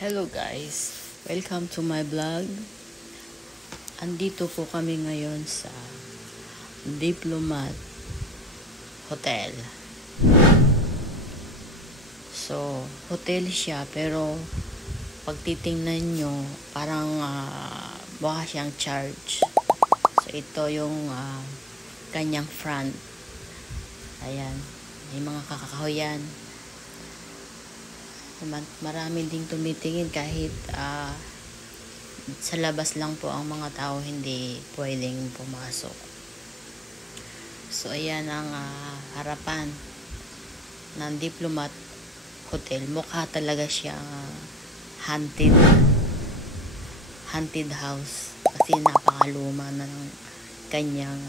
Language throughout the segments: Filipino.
Hello guys, welcome to my vlog. Andito po kami ngayon sa Diplomat Hotel. So, hotel siya pero pag titingnan nyo, parang baka siyang charge. So, ito yung kanyang front. Ayan, may mga kakahoyan. Marami ding tumitingin kahit sa labas lang po ang mga tao, hindi pwedeng pumasok. So ayan ang harapan ng Diplomat Hotel. Mukha talaga siyang haunted house kasi napakaluma na ng kanyang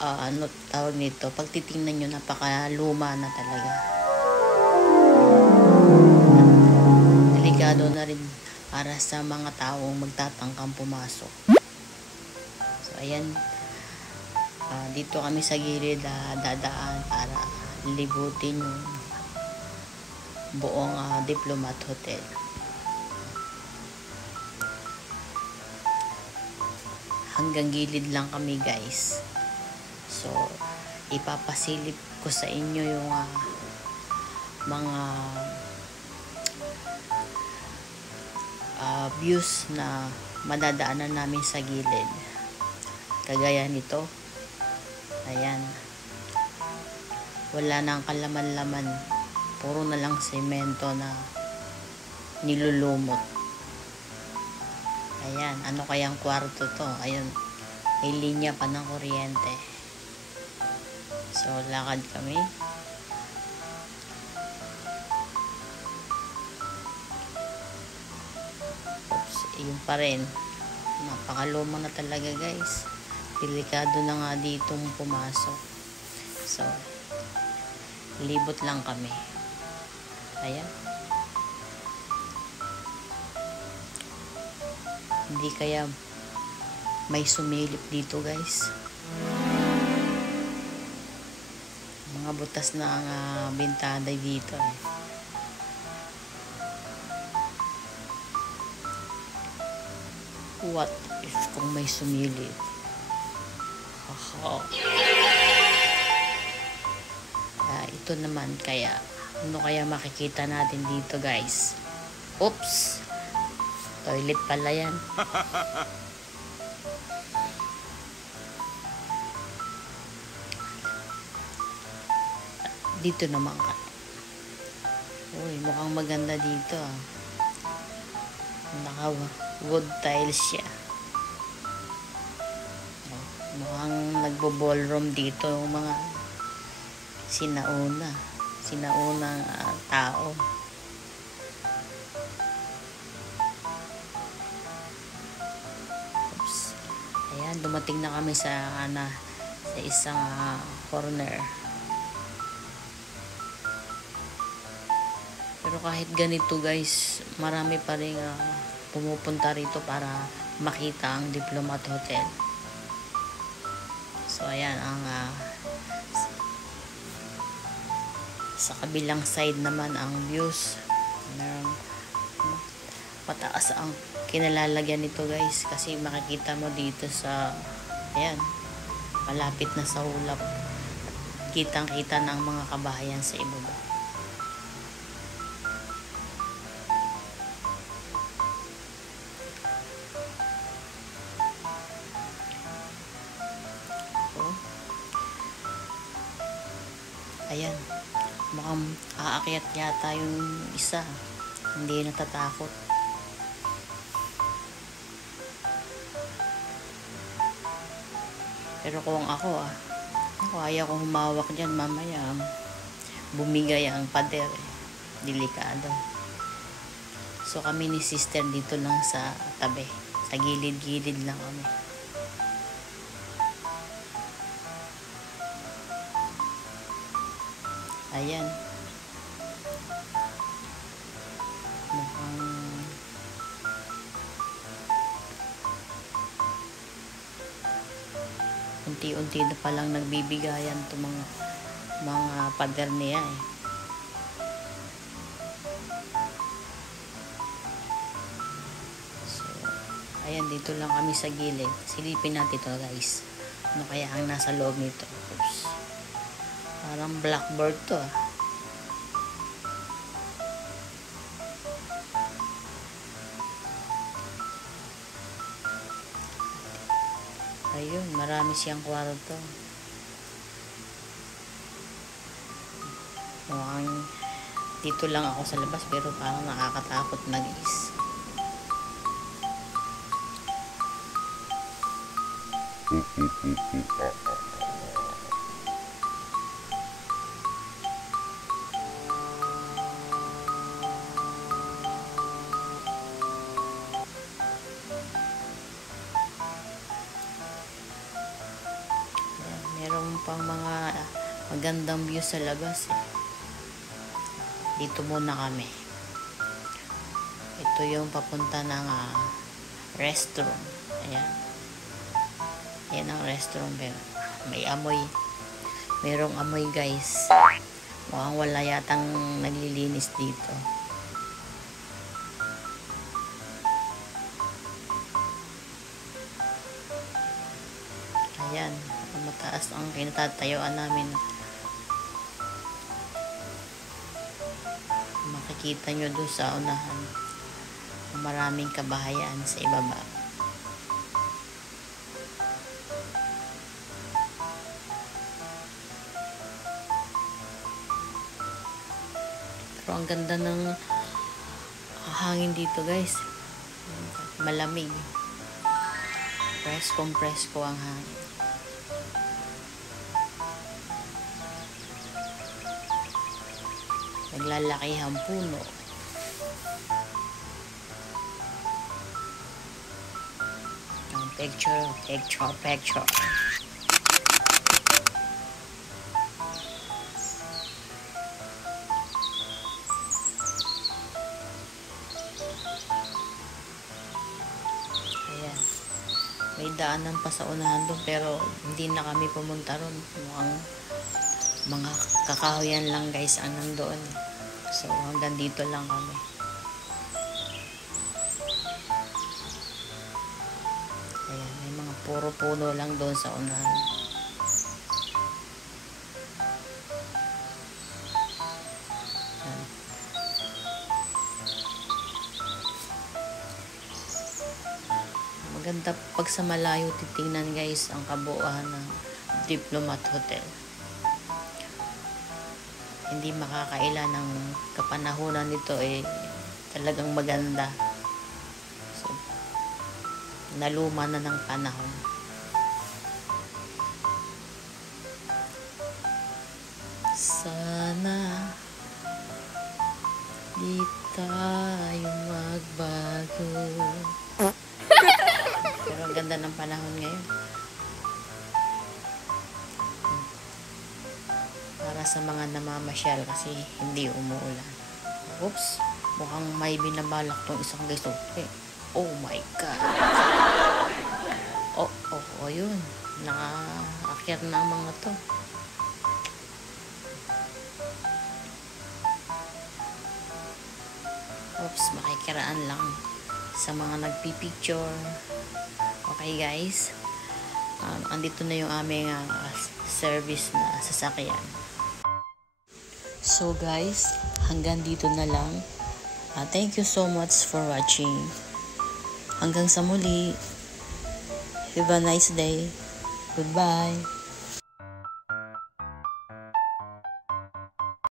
ano tawag nito, pag titingnan nyo, napakaluma na talaga. Delikado na rin para sa mga taong magtatangkang pumasok. So ayan, dito kami sa gilid dadaan para libutin yung buong Diplomat Hotel. Hanggang gilid lang kami guys. So, ipapasilip ko sa inyo yung mga views na madadaanan namin sa gilid. Kagaya nito. Ayan. Wala nang kalaman-laman. Puro na lang semento na nilulumot. Ayan. Ano kayang kwarto to? Ayun. May linya pa ng kuryente. So, lakad kami. Oops, yun pa rin. Napakaluma na talaga guys. Delikado na nga ditong pumasok. So, libot lang kami. Ayan. Hindi kaya may sumilip dito guys. Mga butas na ang bintana dito What if kung may sumilip? Ito naman kaya. Ano kaya makikita natin dito guys? Oops! Toilet pala yan. Dito naman ka. Uy, mukhang maganda dito Naka wood tiles siya. Mukhang nagbo-ballroom dito yung mga sinaunang tao. Oops. Ayan, dumating na kami sa isang corner. Pero kahit ganito guys, marami pa rin pumupunta rito para makita ang Diplomat Hotel. So ayan ang sa kabilang side naman ang views. Pataas ang kinalalagyan nito guys kasi makikita mo dito sa ayan, malapit na sa ulap. Kitang kita ng mga kabahayan sa ibaba. Ayan, mukhang aakyat yata yung isa. Hindi natatakot. Pero kung ako ayaw kong humawak dyan, mamaya bumigay ang pader Delikado. So kami ni sister dito lang sa tabi. Sa gilid-gilid lang kami. Ayan. Mukhang unti-unti na palang nagbibigayan itong mga pader niya Ayan, dito lang kami sa gilid. Silipin natin to guys. Ano kaya ang nasa loob nito? Oops. Parang blackbird to ah. Ayun, marami siyang kwarto. Mukhang dito lang ako sa labas pero parang nakakatakot na guys. Meron pang mga magandang view sa labas eh. Dito muna kami. Ito yung papunta ng restroom. Ayan. Ayan ang restroom. May amoy. Merong amoy guys. Mukhang wala yatang naglilinis dito. Ayan. Mataas ang kinatatayuan namin. Makikita nyo doon sa unahan. Maraming kabahayan sa ibaba. Pero ang ganda ng hangin dito guys. Malamig. Presko ang hangin. Naglalaki ang puno. Ang picture. Ayan. May daanan pa sa unahan doon pero hindi na kami pumunta ron. Mukhang mga kakahoyan lang guys ang nandoon. So hanggang dito lang kami. Ayan, may mga puro puno lang doon sa unahan. Ayan. Maganda pag sa malayo titingnan guys ang kabuuan ng Diplomat Hotel. Hindi makakaila ng kapanahunan nito talagang maganda. So, naluma na ng panahon. Sana di tayo magbago. Pero ang ganda ng panahon ngayon. Para sa mga namamasyal kasi hindi umuulan. Oops, mukhang may binabalak tong isang guys. Oh my God. Oh, yun. Nakaakyat na ang mga to. Oops, makikiraan lang sa mga nagpipicture. Okay guys. Andito na yung aming service na sasakyan. So guys, hanggang dito na lang. Thank you so much for watching. Hanggang sa muli. Have a nice day. Goodbye.